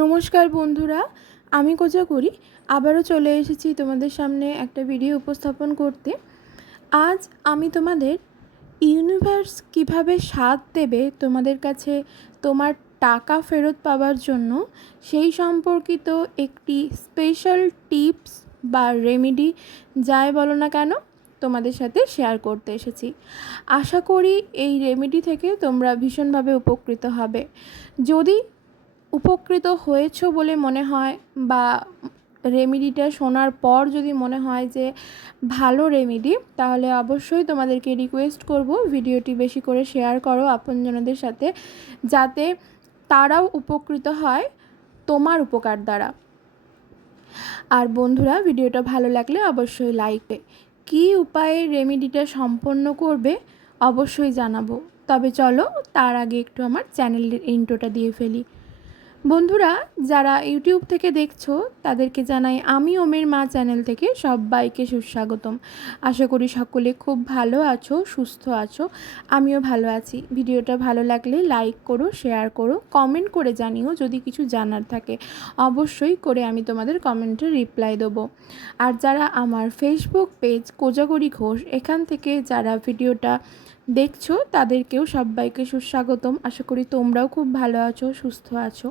নমস্কার বন্ধুরা, আমি কোজাগরি আবারও চলে এসেছি তোমাদের সামনে একটা ভিডিও উপস্থাপন করতে। আজ আমি তোমাদের ইউনিভার্স কিভাবে সাথ দেবে তোমাদের কাছে তোমার টাকা ফেরত পাওয়ার জন্য সেই সম্পর্কিত একটি স্পেশাল টিপস বা রেমেডি যাই বলো না কেন তোমাদের সাথে শেয়ার করতে এসেছি। আশা করি এই রেমেডি থেকে তোমরা ভীষণভাবে উপকৃত হবে। যদি উপকৃত হয়েছো বলে মনে হয় বা রেমেডিটা শোনার পর যদি মনে হয় যে ভালো রেমেডি, তাহলে অবশ্যই তোমাদেরকে রিকোয়েস্ট করব ভিডিওটি বেশি করে শেয়ার করো আপনজনদের সাথে, যাতে তারাও উপকৃত হয় তোমার উপকার দ্বারা। আর বন্ধুরা, ভিডিওটা ভালো লাগলে অবশ্যই লাইক দে। কী উপায়ে রেমেডিটা সম্পন্ন করবে অবশ্যই জানাবো। তবে চলো তার আগে একটু আমার চ্যানেলের ইন্ট্রোটা দিয়ে ফেলি। বন্ধুরা, যারা ইউটিউব থেকে দেখছো তাদেরকে জানাই আমি ওমের মা চ্যানেল থেকে সবাইকে সুস্বাগতম। আশা করি সকলে খুব ভালো আছো, সুস্থ আছো। আমিও ভালো আছি। ভিডিওটা ভালো লাগলে লাইক করো, শেয়ার করো, কমেন্ট করে জানিও যদি কিছু জানার থাকে। অবশ্যই করে আমি তোমাদের কমেন্টে রিপ্লাই দেবো। আর যারা আমার ফেসবুক পেজ কোজাগরি ঘোষ এখান থেকে যারা ভিডিওটা দেখছো তাদেরকেও সবাইকে সুস্বাগতম। আশা করি তোমরাও খুব ভালো আছো, সুস্থ আছো।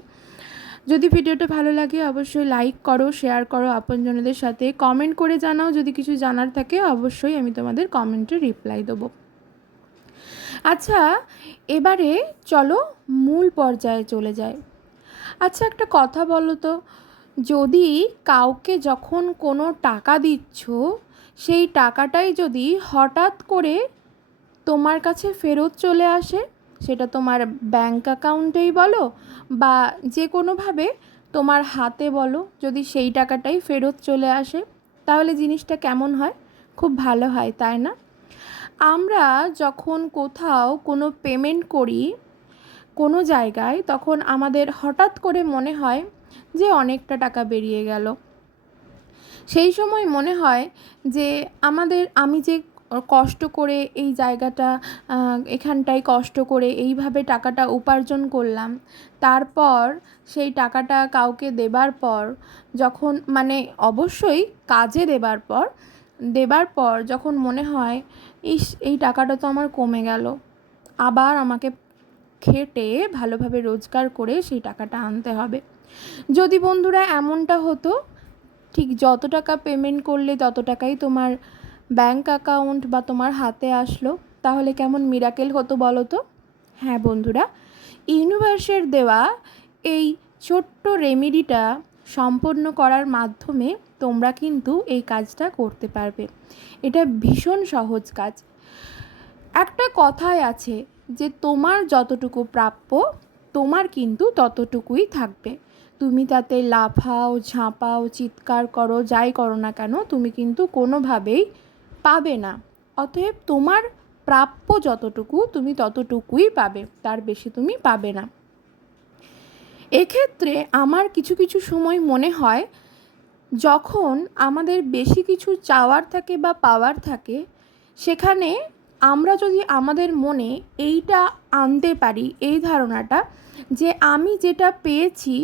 যদি ভিডিওটা ভালো লাগে অবশ্যই লাইক করো, শেয়ার করো আপনজনদের সাথে, কমেন্ট করে জানাও যদি কিছু জানার থাকে। অবশ্যই আমি তোমাদের কমেন্টে রিপ্লাই দেবো। আচ্ছা, এবারে চলো মূল পর্যায়ে চলে যাই। আচ্ছা, একটা কথা বলো তো, যদি কাউকে যখন কোনো টাকা দিচ্ছ, সেই টাকাটাই যদি হঠাৎ করে তোমার কাছে ফেরত চলে আসে, সেটা তোমার ব্যাংক অ্যাকাউন্টেই বলো বা যে কোনোভাবে তোমার হাতে বলো, যদি সেই টাকাটাই ফেরত চলে আসে, তাহলে জিনিসটা কেমন হয়? খুব ভালো হয়, তাই না? আমরা যখন কোথাও কোনো পেমেন্ট করি কোনো জায়গায়, তখন আমাদের হঠাৎ করে মনে হয় যে অনেকটা টাকা বেরিয়ে গেল। সেই সময় মনে হয় যে আমি যে কষ্ট করে এই জায়গাটা এখানটায় কষ্ট করে এইভাবে টাকাটা উপার্জন করলাম, তারপর সেই টাকাটা কাউকে দেবার পর যখন অবশ্যই কাজে দেবার পর যখন মনে হয় এই টাকাটা তো আমার কমে গেল, আবার আমাকে খেটে ভালোভাবে রোজগার করে সেই টাকাটা আনতে হবে। যদি বন্ধুরা এমনটা হতো, ঠিক যত টাকা পেমেন্ট করলে তত টাকাই তোমার ব্যাংক অ্যাকাউন্ট বা তোমার হাতে আসলো, তাহলে কেমন মিরাকেল হতো বলো তো? হ্যাঁ বন্ধুরা, ইউনিভার্সের দেওয়া এই ছোট্ট রেমেডিটা সম্পন্ন করার মাধ্যমে তোমরা কিন্তু এই কাজটা করতে পারবে। এটা ভীষণ সহজ কাজ। একটা কথাই আছে যে তোমার যতটুকু প্রাপ্য তোমার কিন্তু ততটুকুই থাকবে। তুমি তাতে লাফাও, ঝাঁপাও, চিৎকার করো, যাই করো না কেন, তুমি কিন্তু কোনোভাবেই পাবে না। অতএব তোমার প্রাপ্য যতটুকু তুমি ততটুকুই পাবে, তার বেশি তুমি পাবে না। এক্ষেত্রে আমার কিছু কিছু সময় মনে হয়, যখন আমাদের বেশি কিছু চাওয়ার থাকে বা পাওয়ার থাকে, সেখানে আমরা যদি আমাদের মনে এইটা আনতে পারি, এই ধারণাটা যে আমি যেটা পেয়েছি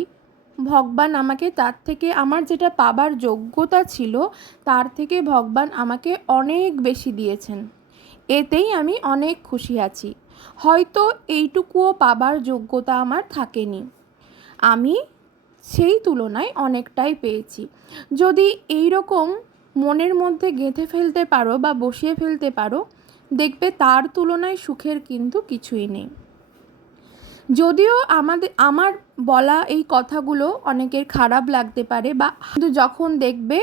ভগবান আমাকে তার থেকে, আমার যেটা পাবার যোগ্যতা ছিল তার থেকে ভগবান আমাকে অনেক বেশি দিয়েছেন, এতেই আমি অনেক খুশি আছি। হয়তো এইটুকুও পাবার যোগ্যতা আমার থাকেনি, আমি সেই তুলনায় অনেকটাই পেয়েছি। যদি এই রকম মনের মধ্যে গেঁথে ফেলতে পারো বা বসিয়ে ফেলতে পারো, দেখবে তার তুলনায় সুখের কিন্তু কিছুই নেই। যদিও আমার বলা এই কথাগুলো অনেকের খারাপ লাগতে পারে, বা কিন্তু যখন দেখবে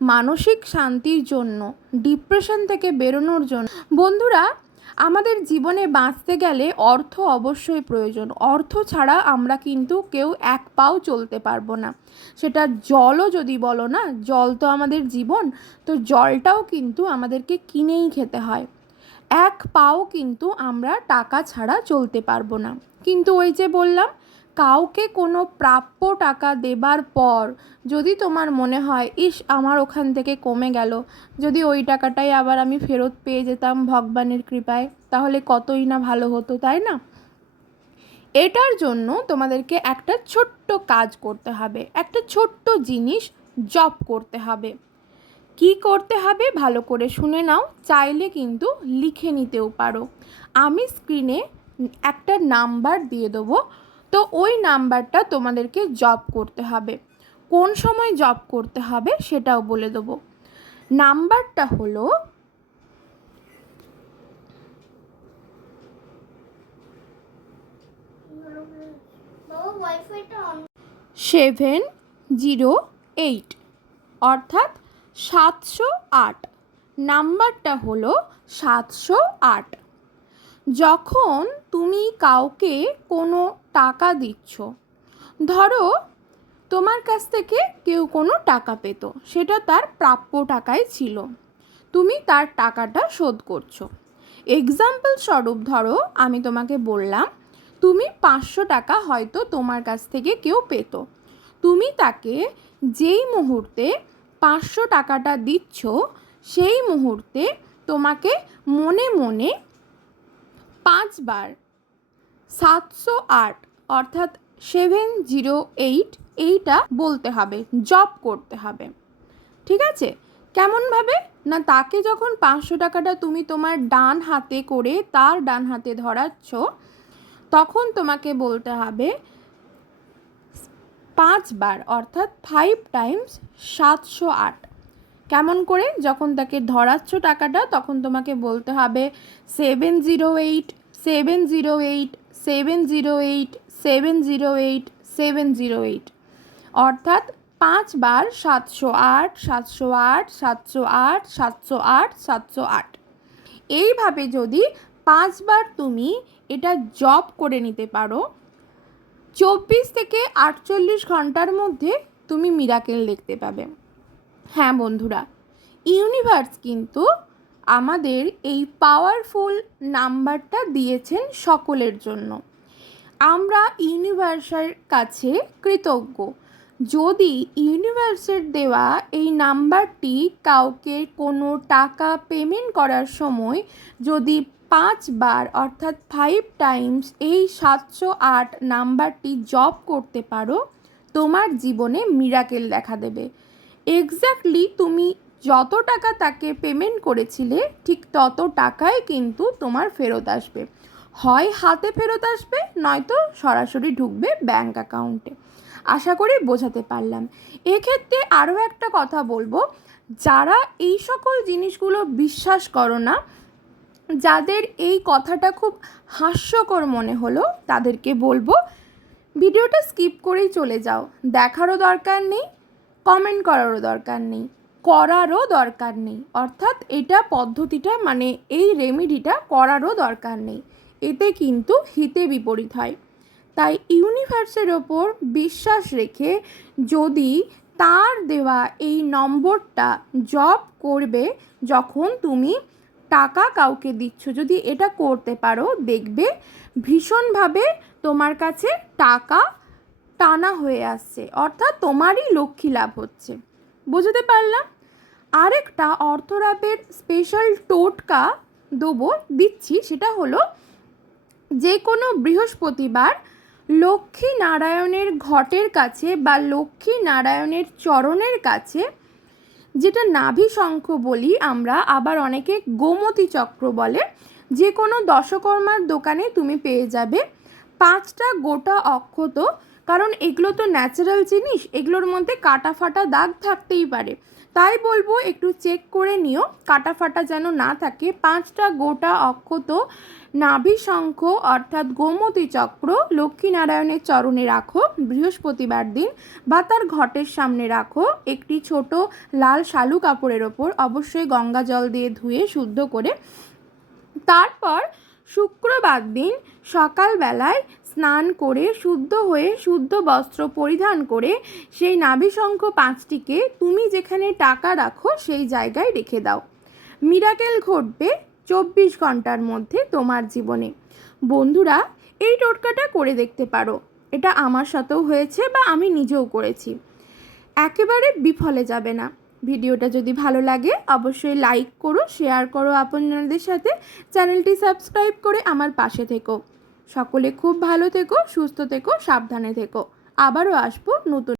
মানসিক শান্তির জন্য, ডিপ্রেশন থেকে বেরোনোর জন্য, বন্ধুরা, আমাদের জীবনে বাঁচতে গেলে অর্থ অবশ্যই প্রয়োজন। অর্থ ছাড়া আমরা কিন্তু কেউ এক পাও চলতে পারবো না। সেটা জলও যদি বলো না, জল তো আমাদের জীবন, তো জলটাও কিন্তু আমাদেরকে কিনেই খেতে হয়। এক পাও কিন্তু আমরা টাকা ছাড়া চলতে পারবো না। কিন্তু ওই যে বললাম, কাউকে কোনো প্রাপ্য টাকা দেবার পর যদি তোমার মনে হয় ইস আমার ওখান থেকে কমে গেল, যদি ওই টাকাটাই আবার আমি ফেরত পেয়ে যেতাম ভগবানের কৃপায়, তাহলে কতই না ভালো হতো, তাই না? এটার জন্য তোমাদেরকে একটা ছোট্ট কাজ করতে হবে, একটা ছোট্ট জিনিস জব করতে হবে। কি করতে হবে ভালো করে শুনে নাও, চাইলে কিন্তু লিখে নিতেও পারো। আমি স্ক্রিনে একটা নাম্বার দিয়ে দেবো, তো ওই নাম্বারটা তোমাদেরকে জব করতে হবে। কোন সময় জব করতে হবে সেটাও বলে দেবো। নাম্বারটা হলো 708, অর্থাৎ 708। নাম্বারটা হলো 708। যখন তুমি কাউকে কোনো টাকা দিচ্ছ, ধরো তোমার কাছ থেকে কেউ কোনো টাকা পেত, সেটা তার প্রাপ্য টাকাই ছিল, তুমি তার টাকাটা শোধ করছো। এক্সাম্পল স্বরূপ ধরো আমি তোমাকে বললাম তুমি 500 টাকা হয়তো তোমার কাছ থেকে কেউ পেত, তুমি তাকে যেই মুহূর্তে 500 টাকাটা দিচ্ছ সেই মুহূর্তে তোমাকে মনে মনে 5 বার 708 অর্থাৎ 708 এইটা বলতে হবে, জপ করতে হবে। ঠিক আছে? কেমনভাবে না, তাকে যখন 500 টাকাটা তুমি তোমার ডান হাতে করে তার ডান হাতে ধরাচ্ছ, তখন তোমাকে বলতে হবে 5 বার অর্থাৎ 5 টাইমস 708। কেমন করে, যখন তাকে ধরাচ্ছ টাকাটা তখন তোমাকে বলতে হবে 708 708 708 708 708, অর্থাৎ 5 বার 708 708 708 708 708। এইভাবে যদি 5 বার তুমি এটা জব করে নিতে পারো, 24 থেকে 48 ঘন্টার মধ্যে তুমি মিরাকেল দেখতে পাবে। হ্যাঁ বন্ধুরা, ইউনিভার্স কিন্তু আমাদের এই পাওয়ারফুল নাম্বারটা দিয়েছেন সকলের জন্য। আমরা ইউনিভার্সের কাছে কৃতজ্ঞ। যদি ইউনিভার্সের দেওয়া এই নাম্বারটি কাউকে কোনো টাকা পেমেন্ট করার সময় যদি 5 বার অর্থাৎ 5 টাইমস এই 708 নাম্বারটি জব করতে পারো, তোমার জীবনে মিরাকেল দেখা দেবে। এক্স্যাক্টলি তুমি যত টাকা তাকে পেমেন্ট করেছিলে ঠিক তত টাকাই কিন্তু তোমার ফেরত আসবে। হয় হাতে ফেরত আসবে, নয়তো সরাসরি ঢুকবে ব্যাঙ্ক অ্যাকাউন্টে। আশা করি বোঝাতে পারলাম। এক্ষেত্রে আরও একটা কথা বলবো, যারা এই সকল জিনিসগুলো বিশ্বাস করো না, যাদের এই কথাটা খুব হাস্যকর মনে হলো, তাদেরকে বলবো ভিডিওটা স্কিপ করেই চলে যাও। দেখারও দরকার নেই, কমেন্ট করারও দরকার নেই, করারও দরকার নেই। অর্থাৎ এটা পদ্ধতিটা মানে এই রেমেডিটা করারও দরকার নেই, এতে কিন্তু হিতে বিপরীত হয়। তাই ইউনিভার্সের ওপর বিশ্বাস রেখে যদি তার দেওয়া এই নম্বরটা জব করবে, যখন তুমি টাকা কাউকে দিচ্ছ, যদি এটা করতে পারো, দেখবে ভীষণভাবে তোমার কাছে টাকা টানা হয়ে আসছে, অর্থাৎ তোমারই লক্ষ্মী লাভ হচ্ছে। বুঝতে পারলাম? আরেকটা অর্থলাভের স্পেশাল টোটকা দিচ্ছি, সেটা হলো যে কোনো বৃহস্পতিবার লক্ষ্মী নারায়ণের ঘটের কাছে বা লক্ষ্মী নারায়ণের চরণের কাছে, যেটা নাভি শঙ্খ বলি আমরা, আবার অনেকে গোমতী চক্র বলে, যে কোনো দশকর্মার দোকানে তুমি পেয়ে যাবে 5টা গোটা অক্ষত। কারণ এগুলো তো ন্যাচারাল জিনিস, এগুলোর মধ্যে কাটা ফাটা দাগ থাকতেই পারে, তাই বলবো একটু চেক করে নিও কাটা ফাটা যেন না থাকে। 5টা গোটা অক্ষত নাভি শঙ্খ অর্থাৎ গোমতী চক্র লক্ষ্মীনারায়ণের চরণে রাখো বৃহস্পতিবার দিন, বা তার ঘটের সামনে রাখো একটি ছোট লাল শালু কাপড়ের ওপর, অবশ্যই গঙ্গা জল দিয়ে ধুয়ে শুদ্ধ করে। তারপর শুক্রবার দিন সকালবেলায় স্নান করে শুদ্ধ হয়ে শুদ্ধ বস্ত্র পরিধান করে সেই নাভিশঙ্খ 5টিকে তুমি যেখানে টাকা রাখো সেই জায়গায় রেখে দাও। মিরাকেল ঘটবে 24 ঘন্টার মধ্যে তোমার জীবনে। বন্ধুরা, এই টোটকাটা করে দেখতে পারো, এটা আমার সাথেও হয়েছে বা আমি নিজেও করেছি, একেবারে বিফলে যাবে না। ভিডিওটা যদি ভালো লাগে অবশ্যই লাইক করো, শেয়ার করো আপনজনদের সাথে, চ্যানেলটি সাবস্ক্রাইব করে আমার পাশে থেকো। সকলে খুব ভালো থেকো, সুস্থ থেকো, সাবধানে থেকো। আবারও আসবো নতুন